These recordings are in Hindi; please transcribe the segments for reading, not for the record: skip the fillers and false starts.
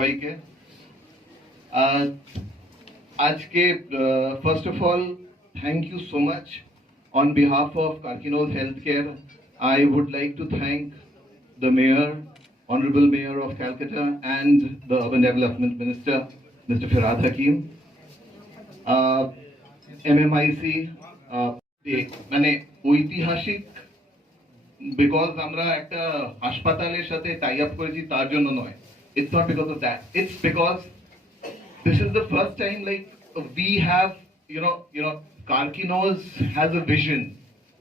সবাইকে। আজকে first of all, thank you so much on behalf of Karkinol Healthcare. I would like to thank the Mayor, Honorable Mayor of Calcutta, and the Urban Development Minister, Mr. Firhad Hakim. MMIC মানে ঐতিহাসিক বিকজ আমরা একটা হাসপাতালের সাথে টাই আপ করেছি তার জন্য নয়। It's not because of that. It's because this is the first time like we have, you know, Karkinol has a vision.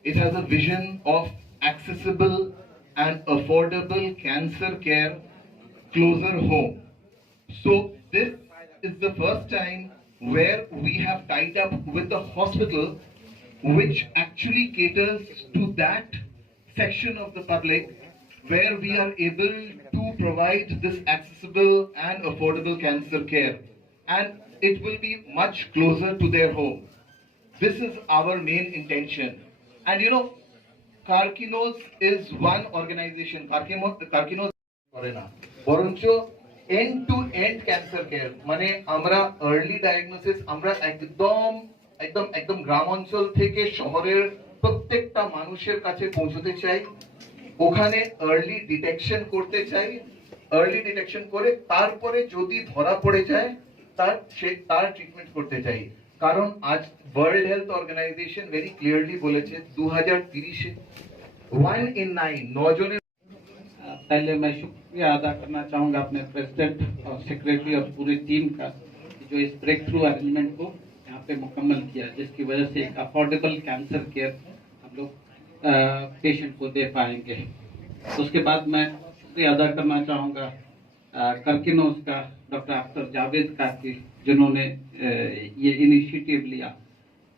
It has a vision of accessible and affordable cancer care closer home. So this is the first time where we have tied up with the hospital which actually caters to that section of the public where we are able to provide this accessible and affordable cancer care, and it will be much closer to their home. This is our main intention. And you know, Karkinol is one organization. Karkinol করে না, বরঞ্চ end to end cancer care, মানে আমরা আর্লি ডায়াগনোসিস আমরা একদম গ্রাম অঞ্চল থেকে শহরের প্রত্যেকটা মানুষের কাছে পৌঁছতে চাই, ওখানে আর্লি ডিটেকশন করতে চাই, আর্লি ডিটেকশন করে তারপরে যদি ধরা পড়ে যায় তার ট্রিটমেন্ট করতে চাই। কারণ আজ World Health Organization very clearly বলেছে 2030-এ 1 in 9 জনের। पहले मैं शुक्रिया अदा करना चाहूँगा अपने प्रेसिडेंट और सेक्रेटरी और पूरी टीम का जो इस ब्रेक थ्रू अरेंजमेंट को यहाँ पे मुकम्मल किया, जिसकी वजह से एक अफोर्डेबल कैंसर केयर हम लोग पेशेंट को दे पाएंगे। उसके बाद मैं शुक्रिया अदा करना चाहूँगा कर्किनोल का डॉक्टर अख्तर जावेद का की जिन्होंने ये इनिशिएटिव लिया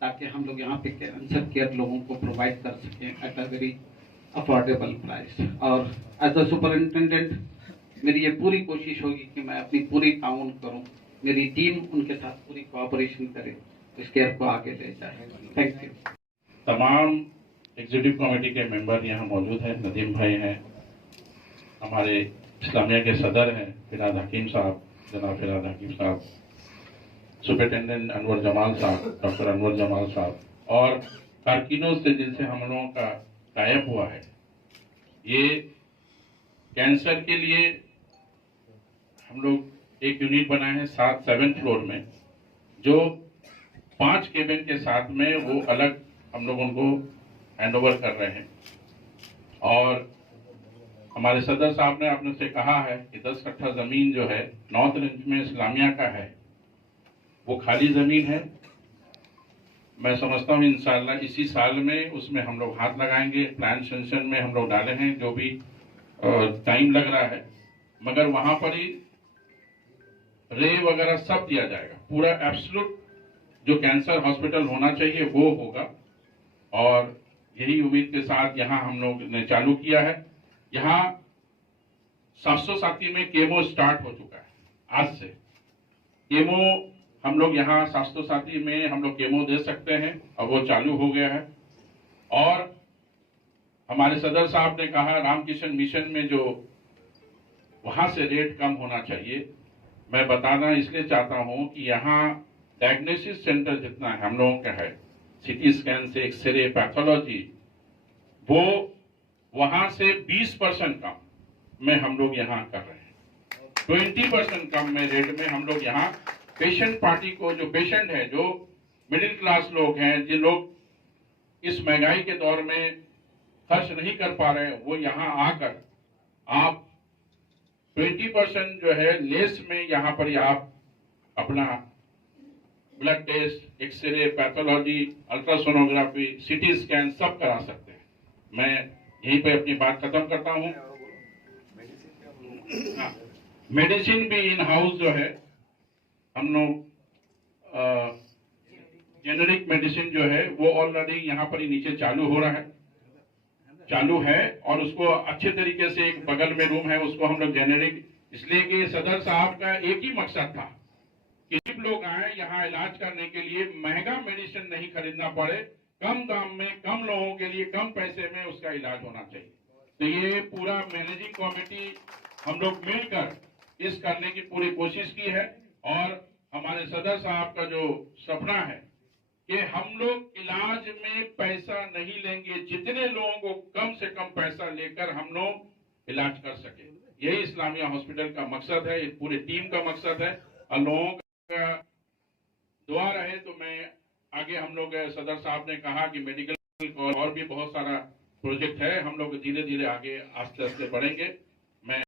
ताकि हम लोग यहाँ पे कैंसर केयर लोगों को प्रोवाइड कर सकें at a very affordable price. और एज अ सुपरिंटेंडेंट मेरी ये पूरी कोशिश होगी कि मैं अपनी पूरी ताउन करूँ, मेरी टीम उनके साथ पूरी कोऑपरेशन करे, इस केयर को आगे ले जाए। Thank you. तमाम एग्जीक्यूटिव कमेटी के मेंबर यहाँ मौजूद हैं, नदीम भाई हैं, हमारे इस्लामिया के सदर हैं फिरहाद हकीम साहब, जनाब फिरहाद हकीम साहब, सुपरिटेंडेंट अनवर जमाल साहब, डॉक्टर अनवर जमाल साहब, और कार्किनोल से जिनसे हम लोगों का टाइप हुआ है। ये कैंसर के लिए हम लोग एक यूनिट बनाए हैं 7th फ्लोर में, जो 5 केबिन के साथ में वो अलग हम लोग उनको हैंड ओवर कर रहे हैं। और हमारे सदर साहब ने अपने से कहा है कि 10 कट्ठा जमीन जो है नॉर्थ रेंज में इस्लामिया का है, वो खाली जमीन है। मैं समझता हूँ इंशाल्लाह इसी साल में उसमें हम लोग हाथ लगाएंगे। प्लान सेंशन में हम लोग डाले हैं, जो भी टाइम लग रहा है, मगर वहां पर ही रे वगैरह सब दिया जाएगा। पूरा एब्सोल्यूट जो कैंसर हॉस्पिटल होना चाहिए वो होगा। और यही उम्मीद के साथ यहाँ हम लोग ने चालू किया है। यहाँ 707 में केमो स्टार्ट हो चुका है आज से। केमो हम लोग यहाँ 707 में हम लोग केमो दे सकते हैं और वो चालू हो गया है। और हमारे सदर साहब ने कहा रामकिशन मिशन में जो वहां से रेट कम होना चाहिए, मैं बताना इसलिए चाहता हूं कि यहाँ डायग्नोसिस सेंटर जितना है हम लोगों का है, सीटी स्कैन से एक्सरे पैथोलॉजी, वो वहां से 20% कम में हम लोग यहाँ कर रहे हैं। 20% कम में रेट में हम लोग यहाँ पेशेंट पार्टी को, जो पेशेंट है, जो मिडिल क्लास लोग हैं, जिन लोग इस महंगाई के दौर में खर्च नहीं कर पा रहे हैं, वो यहाँ आकर आप 20% जो है लेस में यहाँ पर आप अपना blood test, x-ray, pathology, ultrasonography, CT scan सब करा सकते हैं। मैं यहीं पे अपनी बात खत्म करता हूँ। मेडिसिन भी इन हाउस जो है हम लोग जेनेरिक मेडिसिन जो है वो ऑलरेडी यहाँ पर ही नीचे चालू है और उसको अच्छे तरीके से एक बगल में रूम है, उसको हम लोग जेनेरिक, इसलिए कि सदर साहब का एक ही मकसद था कि लोग आए यहाँ इलाज करने के लिए, महंगा मेडिसिन नहीं खरीदना पड़े, कम दाम में, कम लोगों के लिए कम पैसे में उसका इलाज होना चाहिए। तो ये पूरा मैनेजिंग कमेटी हम लोग मिलकर इस करने की पूरी कोशिश की है। और हमारे सदर साहब का जो सपना है कि हम लोग इलाज में पैसा नहीं लेंगे, जितने लोगों को कम से कम पैसा लेकर हम लोग इलाज कर सके, यही इस्लामिया हॉस्पिटल का मकसद है, ये पूरी टीम का मकसद है। और लोगों का दुआ रहे तो मैं आगे, हम लोग सदर साहब ने कहा कि मेडिकल और भी बहुत सारा प्रोजेक्ट है, हम लोग धीरे धीरे आगे आस्ते आस्ते बढ़ेंगे।